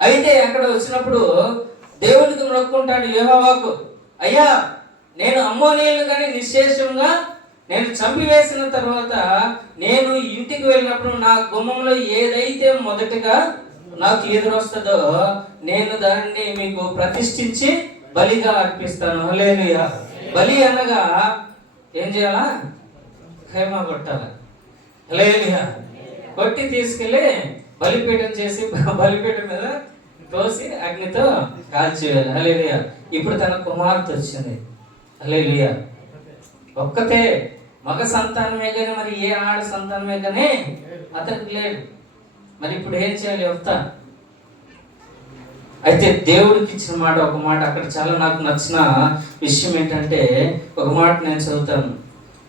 అయితే అక్కడ వచ్చినప్పుడు దేవునికి మొక్కుంటాడు యెహోవాకు, అయ్యా నేను అమ్మోనీయులను కానీ నిశ్శేషంగా నేను చంపివేసిన తర్వాత నేను ఇంటికి వెళ్ళినప్పుడు నా గుమ్మంలో ఏదైతే మొదటగా నాకు ఎదురొస్తుందో నేను దాన్ని మీకు ప్రతిష్ఠించి బలిగా అర్పిస్తాను. హల్లెలూయా. బలి అనగా ఏం చేయాలా? ఖైమా కొట్టాలి. హల్లెలూయా. కొట్టి తీసుకెళ్ళి బలిపీఠం చేసి బలిపీఠం మీద తోసి అగ్నితో కాల్చేయాలి. హల్లెలూయా. ఇప్పుడు తన కుమార్తె వచ్చింది. హల్లెలూయా. ఒక్కతే మగ సంతానమే కానీ మరి ఏ ఆడ సంతానమే కానీ అతనికి లేడు. మరి ఇప్పుడు ఏం చేయాలి యెఫ్తా? అయితే దేవుడికి ఇచ్చిన మాట ఒక మాట అక్కడ చాలా నాకు నచ్చిన విషయం ఏంటంటే, ఒక మాట నేను చదువుతాను.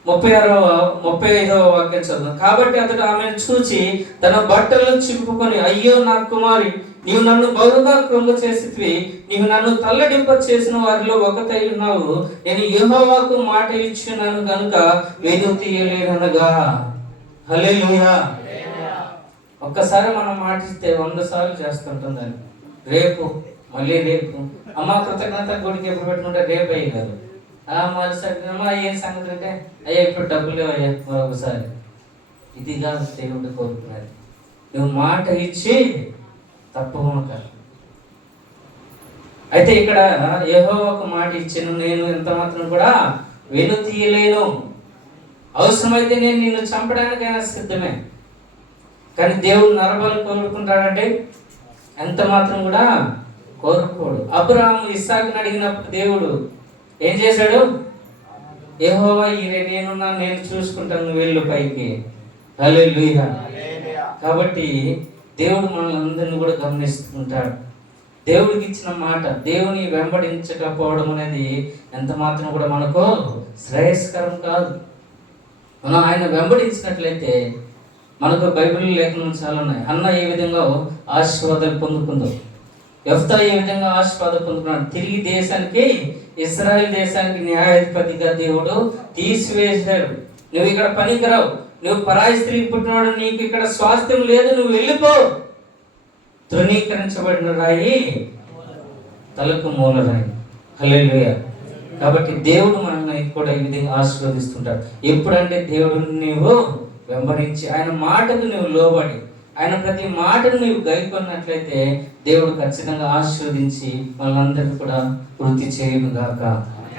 35వ వాక్యం చదువుతాను. కాబట్టి అతడు ఆమెను చూచి తన బట్టలను చింపుకొని, అయ్యో నా కుమారి, నీవు నన్ను బహుగా కృంగ చేసితివి, నీవు నన్ను తల్లడింప చేసిన వారిలో ఒకతై ఉన్నావు, నేను యెహోవాకు మాట ఇచ్చినాను కనుక వెను తీయలేననగా. హల్లెలూయా. ఒక్కసారి మనం మాట ఇస్తే 100 సార్లు చేస్తుంటుందని. రేపు మళ్ళీ రేపు అమ్మ కృతజ్ఞత గుడికి ఎప్పుడు పెట్టుకుంటే రేపు అయ్యారు. మరోసారి అమ్మ ఏం సంగతి అంటే, అయ్యా ఇప్పుడు డబ్బులు లేవయ్యా మరొకసారి. ఇది కాదు దేవుడు కోరుకున్నది. నువ్వు మాట ఇచ్చి తప్పకుండా. అయితే ఇక్కడ యెహోవాకు మాట ఇచ్చాను, నేను ఎంత మాత్రం కూడా వెను తీయలేను. అవసరమైతే నేను నిన్ను చంపడానికైనా సిద్ధమే. కానీ దేవుడు నరబలి కోరుకుంటాడంటే ఎంత మాత్రం కూడా కోరుకోడు. అబ్రాహాము ఇస్సాకుని అడిగినప్పుడు దేవుడు ఏం చేశాడు? యెహోవా నేను చూసుకుంటాను, నువ్వు వెళ్ళు పైకి. హల్లెలూయా. కాబట్టి దేవుడు మనల్ని అందరినీ కూడా గమనిస్తుంటాడు. దేవుడికి ఇచ్చిన మాట దేవుని వెంబడించకపోవడం అనేది ఎంత మాత్రం కూడా మనకు శ్రేయస్కరం కాదు. మనం ఆయన వెంబడించినట్లయితే మనకు బైబిల్ లేఖనాలు చాలా ఉన్నాయి. హన్న ఏ విధంగా ఆశీర్వాదాలు పొందుకుందో, యెఫ్తా ఏ విధంగా ఆశీర్వాదం పొందుకున్నాడు. తిరిగి దేశానికి, ఇశ్రాయేల్ దేశానికి న్యాయాధిపతిగా దేవుడు తీసివేశాడు. నువ్వు ఇక్కడ పనికిరావు, నువ్వు పరాయి స్త్రీకి పుట్టినాడు, నీకు ఇక్కడ స్వాస్థ్యం లేదు, నువ్వు వెళ్ళిపో. తృణీకరించబడిన రాయి తలకు మూలరాయి. హల్లెలూయా. కాబట్టి దేవుడు మనల్ని కూడా ఈ విధంగా ఆశీర్వదిస్తుంటాడు. ఎప్పుడంటే దేవుడు నీవు వెంబడించి ఆయన మాటకు నువ్వు లోబడి ఆయన ప్రతి మాటను నువ్వు గైకొన్నట్లయితే దేవుడు ఖచ్చితంగా ఆశీర్వదించి వాళ్ళందరినీ కూడా వృద్ధి చేయను గాక.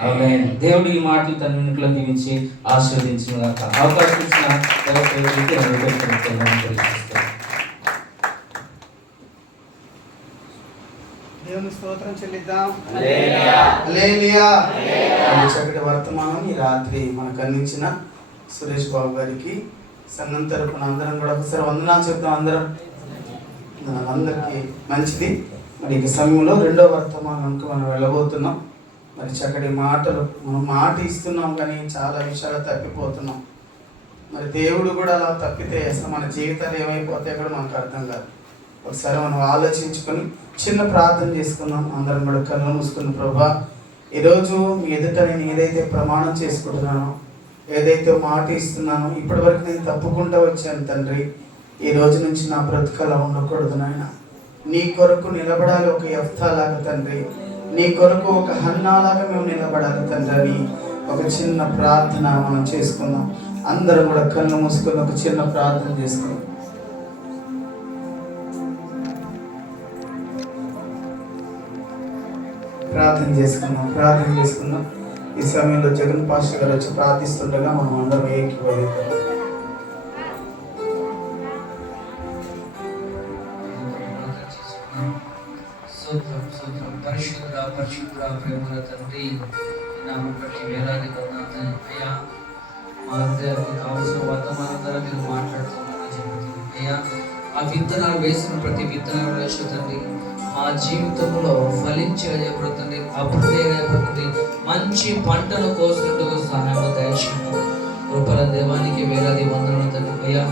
ఆమేన్. దేవుడు ఈ మాటలు తన వెనుకలో దీవించి ఆశీర్వదించును గాక. అవకాశం ఇచ్చిన దేవుని స్తోత్రం చెల్లిద్దాం. హల్లెలూయా. చక్కటి వర్తమానం ఈ రాత్రి మనకు అందించిన సురేష్ బాబు గారికి సంఘం తరపున అందరం కూడా ఒకసారి వందనాలు చెప్తాం. అందరికీ మంచిది. మరి ఈ సమయంలో 2వ వర్తమానానికి మనం వెళ్ళబోతున్నాం. మరి చక్కటి మాటలు మనం మాట ఇస్తున్నాం కానీ చాలా విషయాలు తప్పిపోతున్నాం. మరి దేవుడు కూడా అలా తప్పితే అసలు మన జీవితాలు ఏమైపోతాయో కూడా మనకు అర్థం కాదు. ఒకసారి మనం ఆలోచించుకొని చిన్న ప్రార్థన చేసుకుందాం. అందరం కూడా కళ్ళు మూసుకున్న ప్రభా, ఈరోజు మీ ఎదుట నేను ఏదైతే ప్రమాణం చేసుకుంటున్నానో, ఏదైతే మాట ఇస్తున్నానో, ఇప్పటి వరకు నేను తప్పుకుంటూ వచ్చాను తండ్రి. ఈ రోజు నుంచి నా బ్రతుకలా ఉండకూడదు నాయన. నీ కొరకు నిలబడాలి ఒక యెఫ్తా లాగా తండ్రి, నీ కొరకు ఒక హన్నాలాగా మేము నిలబడాలి తండ్రి అని ఒక చిన్న ప్రార్థన మనం చేసుకుందాం. అందరం కూడా కళ్ళు మూసుకొని ఒక చిన్న ప్రార్థన చేసుకుందాం. ప్రార్థన చేసుకుందాం. ఈ సమయంలో జగన్ పాస్టర్ గారు వచ్చి ప్రార్థిస్తుండగా మనం అందరం ఏకీభవిద్దాం. పరిశుద్ధ ప్రేమల తండ్రి, నామం బట్టి వేలాది వందనాలు అయ్యా. మా హృదయానికి కావలసిన వర్తమానం ద్వారా మీరు మాట్లాడుతున్నారని చెబుతుంది అయ్యా. ఆ విత్తనాలు వేసిన ప్రతి విత్తనాలు వేసిన తండ్రి మా జీవితంలో ఫలించబడుతుంది, అభివృద్ధి అయిపోతుంది, మంచి పంటను కోసినట్టుగా సహాయం దయచేయండి. కృపల దేవానికి వేలాది వందనాలు తండ్రి అయ్యా.